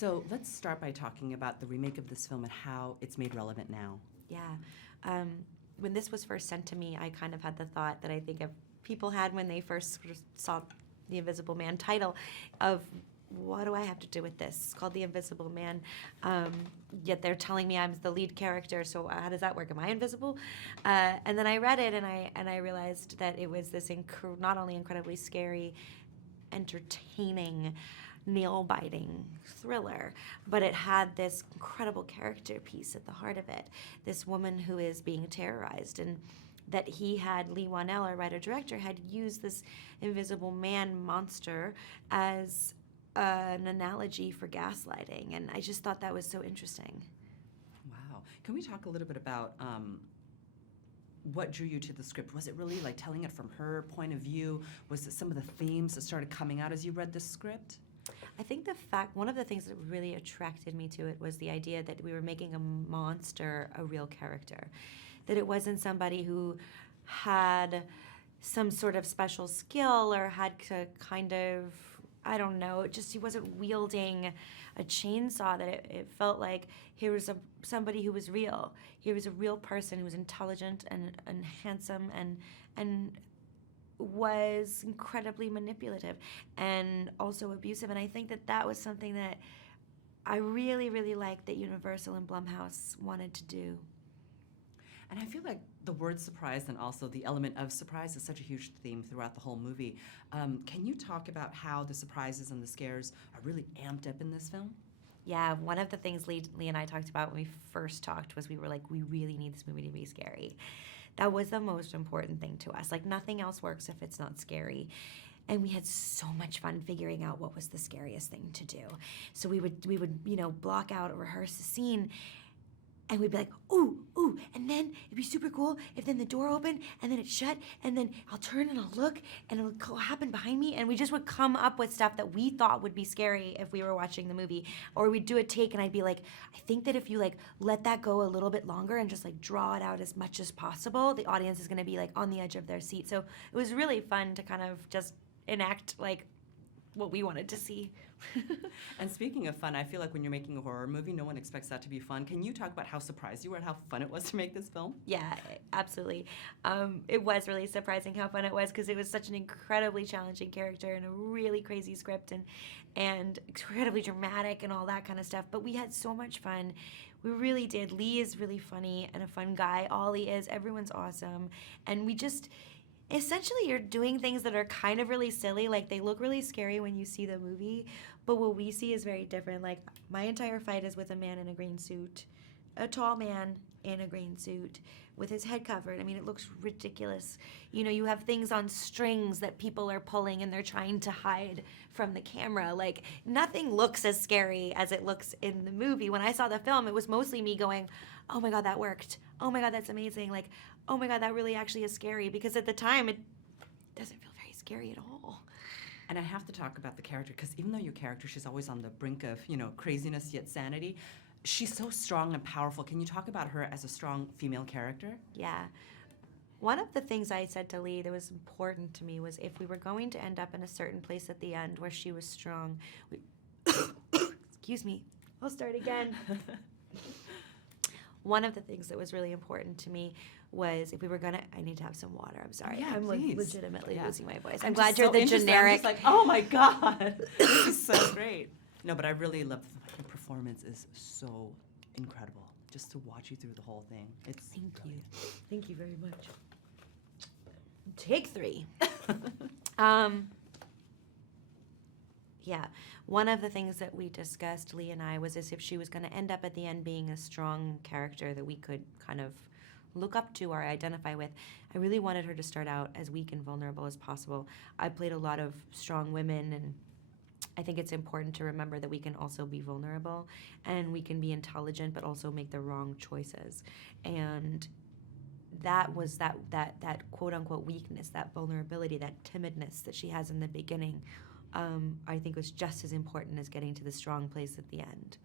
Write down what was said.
So let's start by talking about the remake of this film and how it's made relevant now. Yeah. When this was first sent to me, I kind of had the thought that I think people had when they first sort of saw the Invisible Man title of, what do I have to do with this? It's called The Invisible Man. Yet they're telling me I'm the lead character, so how does that work? Am I invisible? And then I read it, and I realized that it was this not only incredibly scary, entertaining, nail-biting thriller, but it had this incredible character piece at the heart of it. This woman who is being terrorized, and that Lee Wanell, our writer-director, had used this Invisible Man monster as an analogy for gaslighting, and I just thought that was so interesting. Wow. Can we talk a little bit about what drew you to the script? Was it really like telling it from her point of view? Was it some of the themes that started coming out as you read the script? I think one of the things that really attracted me to it was the idea that we were making a monster a real character, that it wasn't somebody who had some sort of special skill or had to kind of, I don't know, he wasn't wielding a chainsaw, that it felt like here was somebody who was real. He was a real person who was intelligent and handsome and was incredibly manipulative and also abusive. And I think that was something that I really, really liked that Universal and Blumhouse wanted to do. And I feel like the word surprise and also the element of surprise is such a huge theme throughout the whole movie. Can you talk about how the surprises and the scares are really amped up in this film? Yeah, one of the things Lee and I talked about when we first talked was we were like, we really need this movie to be scary. That was the most important thing to us. Like, nothing else works if it's not scary. And we had so much fun figuring out what was the scariest thing to do. So we would block out or rehearse a scene, and we'd be like, ooh, and then it'd be super cool if then the door opened and then it shut, and then I'll turn and I'll look and it'll happen behind me. And we just would come up with stuff that we thought would be scary if we were watching the movie. Or we'd do a take and I'd be like, I think that if you let that go a little bit longer and just draw it out as much as possible, the audience is gonna be on the edge of their seat. So it was really fun to kind of just enact what we wanted to see. And speaking of fun, I feel like when you're making a horror movie, no one expects that to be fun. Can you talk about how surprised you were and how fun it was to make this film? Yeah, absolutely. It was really surprising how fun it was, because it was such an incredibly challenging character and a really crazy script and incredibly dramatic and all that kind of stuff. But we had so much fun. We really did. Lee is really funny and a fun guy. Ollie is. Everyone's awesome. And we just... essentially, you're doing things that are kind of really silly. They look really scary when you see the movie, but what we see is very different. My entire fight is with a man in a green suit, a tall man in a green suit with his head covered. I mean, it looks ridiculous. You have things on strings that people are pulling and they're trying to hide from the camera. Nothing looks as scary as it looks in the movie. When I saw the film, it was mostly me going, oh my God, that worked. Oh my God, that's amazing. Oh my God, that really actually is scary, because at the time it doesn't feel very scary at all. And I have to talk about the character, because even though your character, she's always on the brink of, craziness yet sanity, she's so strong and powerful. Can you talk about her as a strong female character? Yeah. One of the things I said to Lee that was important to me was if we were going to end up in a certain place at the end where she was strong, excuse me, I'll start again. One of the things that was really important to me was if we were I need to have some water. I'm sorry. Yeah, I'm please. Legitimately losing my voice. I'm glad just you're so the interested. generic. I'm just oh my God, this is so great. No, but I really love the performance is so incredible. Just to watch you through the whole thing. Thank you. Thank you very much. Take 3. Yeah, one of the things that we discussed, Lee and I, was as if she was going to end up at the end being a strong character that we could kind of look up to or identify with. I really wanted her to start out as weak and vulnerable as possible. I played a lot of strong women, and I think it's important to remember that we can also be vulnerable and we can be intelligent but also make the wrong choices. And that was that quote-unquote weakness, that vulnerability, that timidness that she has in the beginning, I think was just as important as getting to the strong place at the end.